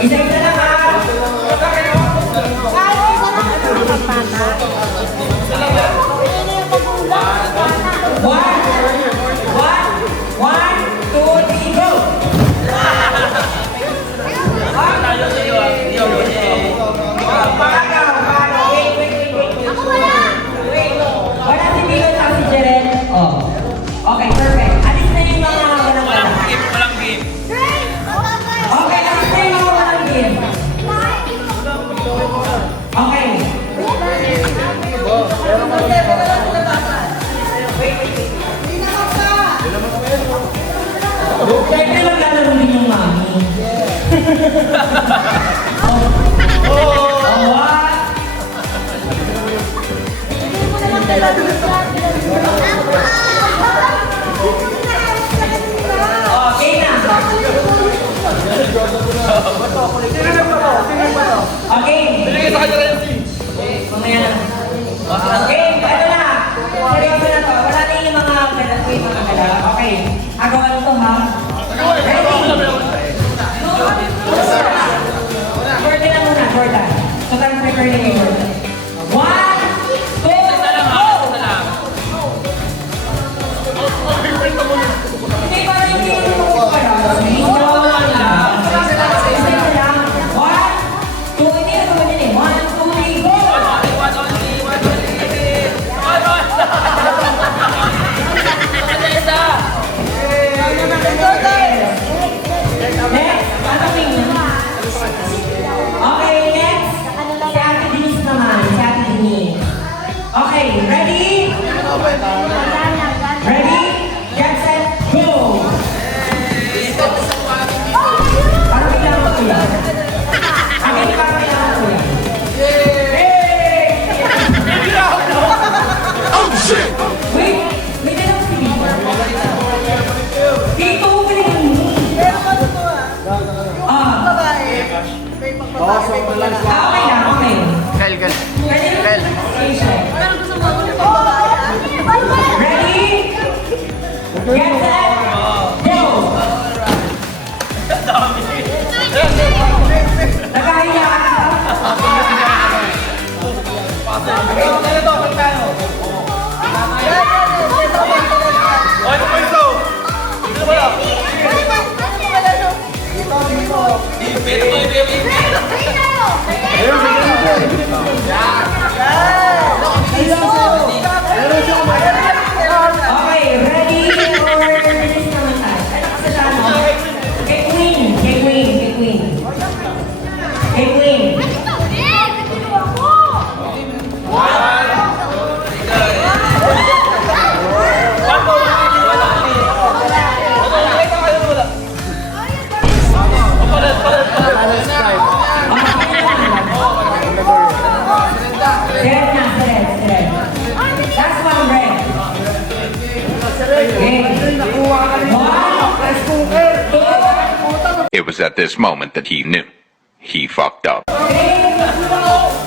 Isa-isa lang ha. One, two, three, go! Wala si Milo at si Jeren. Oh. Okay, perfect. Alis na yung mga walang game. Walang game. Okay, alis na yung mga walang game. Okay. Siyempre maglalaro din yung mami. Oh, what? Okay na. Okay. Mamaya na. Okay, ito na. Seryoso na to. Wala na yung mga gala. Okay. Agawan to ha. Ready? Jordan na muna, Jordan. So, time prepare na yung Jordan. One, two, go! Hindi pa rin yung para. One, two, hindi na naman yun eh. One, two, three, go! Next, ano tingin? Okay, next. Si Ate Denise naman. Si Ate Denise. Okay, ready? Ready? Get set, go! Parang kailangan ko yan. Akin, parang kailangan ko yan. Hey! Oh shit! Wait! May dalawa si Dito. Dito, galing mo. Okay lang, okay. Kel. Ready? Get set, go! Nakahiya ka. Okay, ready for release naman tayo. Ano kasi tayo? Kay Queen. That's one red. It was at this moment that he knew. He fucked up. Okay, let's go.